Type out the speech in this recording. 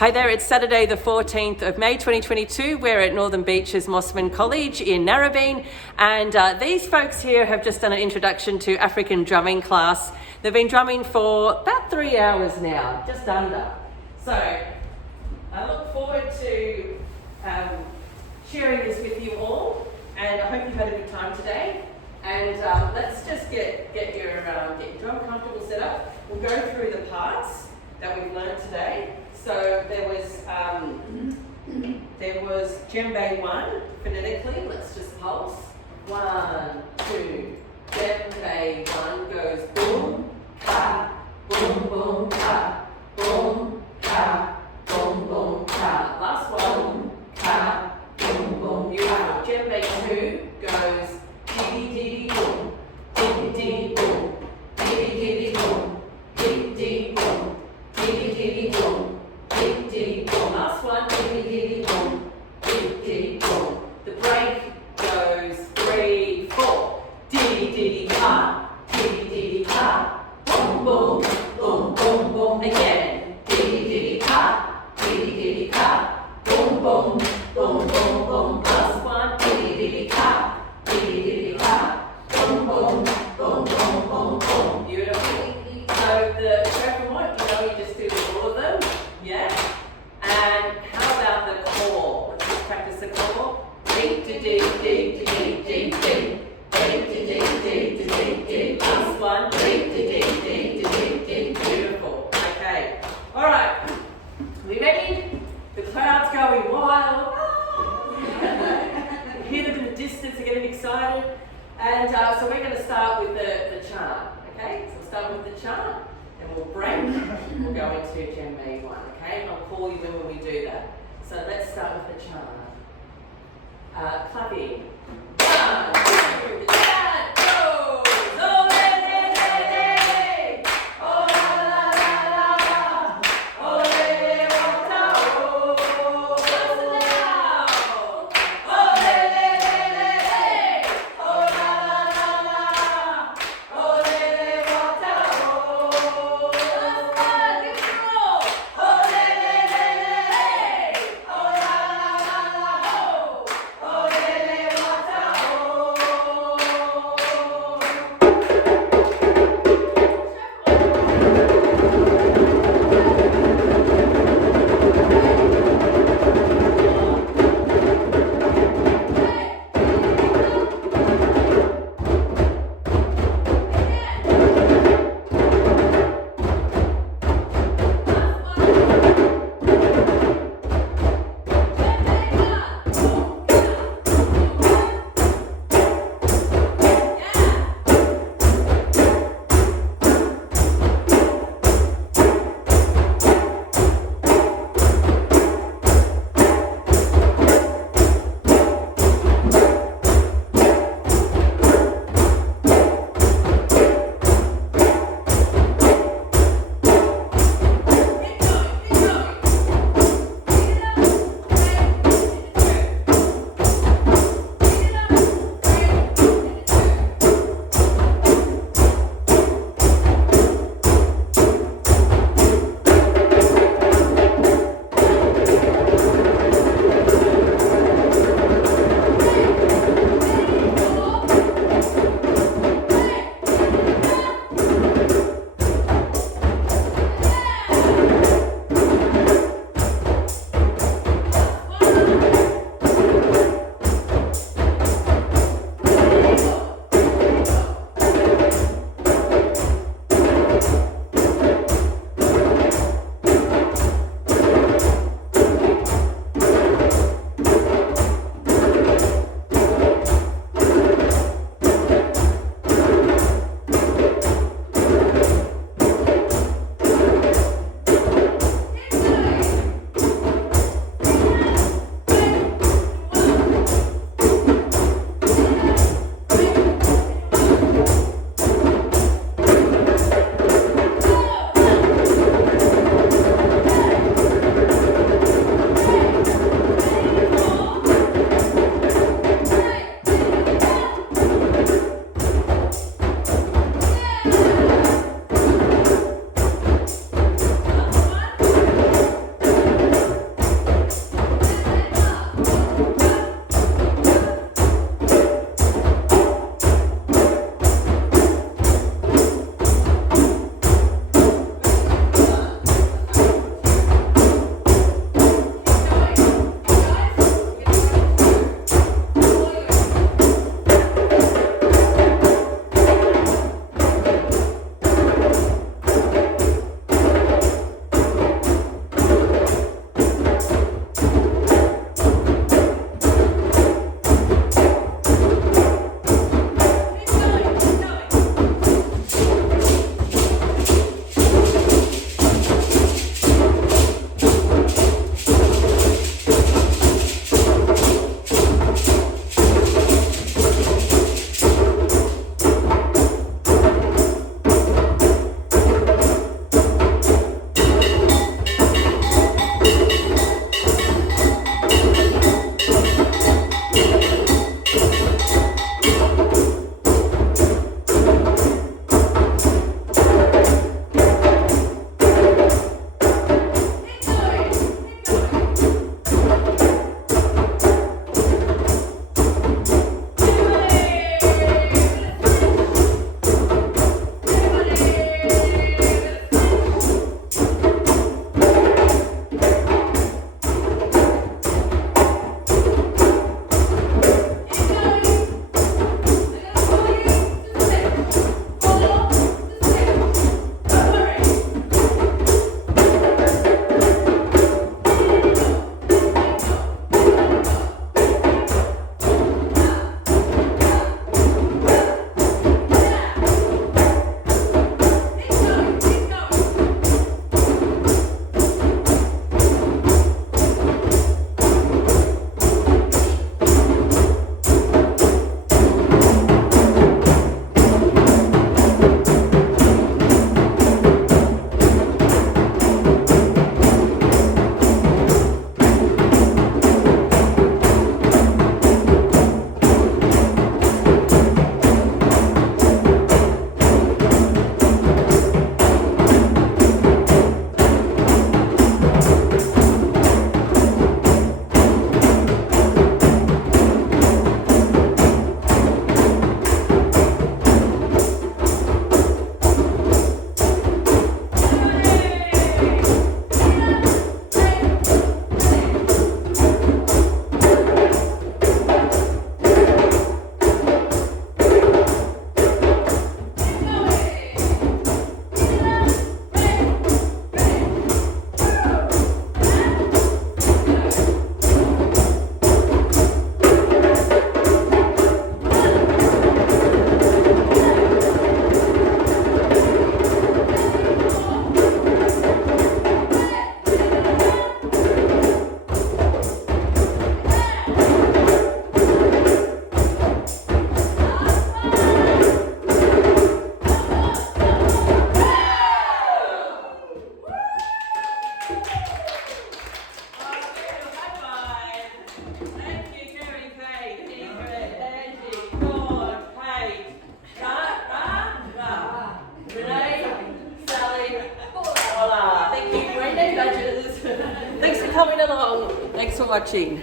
Hi there, it's Saturday the 14th of May 2022. We're at Northern Beaches Mosman College in Narrabeen, and these folks here have just done an introduction to African drumming class. They've been drumming for about 3 hours now, just under. So I look forward to sharing this with you all, and I hope you've had a good time today. And let's just get your drum comfortable set up. We'll go through the parts that we've learned today. So there was djembe 1 phonetically. Let's just pulse. 1, 2. Djembe 1 goes boom, ka, boom, boom, ka, boom, ka, boom, boom, ka. Last one, ka, boom, boom. Beautiful. Djembe 2 goes diddy diddy boom, diddy diddy boom, diddy diddy boom, diddy diddy boom, diddy diddy boom. Diddy diddy boom. Last one, diddy diddy boom, diddy diddy boom. The break goes 3, 4. Diddy diddy ka, diddy diddy ka, boom boom, boom boom boom. Again, diddy diddy ka, diddy diddy ka, boom boom, boom boom boom. Last one, diddy diddy ka, diddy diddy ka, boom boom, boom boom boom boom. Beautiful. So the second one, you just do all of them. Yeah? And how about the core? Let's just practice the core. Ding, ding, ding, ding, ding, ding, ding. Ding, ding, ding, ding, ding, ding. Last one. Ding, ding, ding, ding, ding, ding. Beautiful. Okay. All right. We ready? The cloud's going wild. You hear them in the distance. They're getting excited. And so we're going to start with the chant. Okay? So we'll start with the chant. And we'll break, we'll go into djembe 1, okay? I'll call you in when we do that. So let's start with the chant. Clapping. 1, 2, the chant goes. Oh, le, le, le, le. Oh, la, la, la, la. Oh, le, le, wata, oh. What's it now? Oh, le, le, le, le, le. Oh, la, la, la, la. Oh, le, le, wata, oh. watching.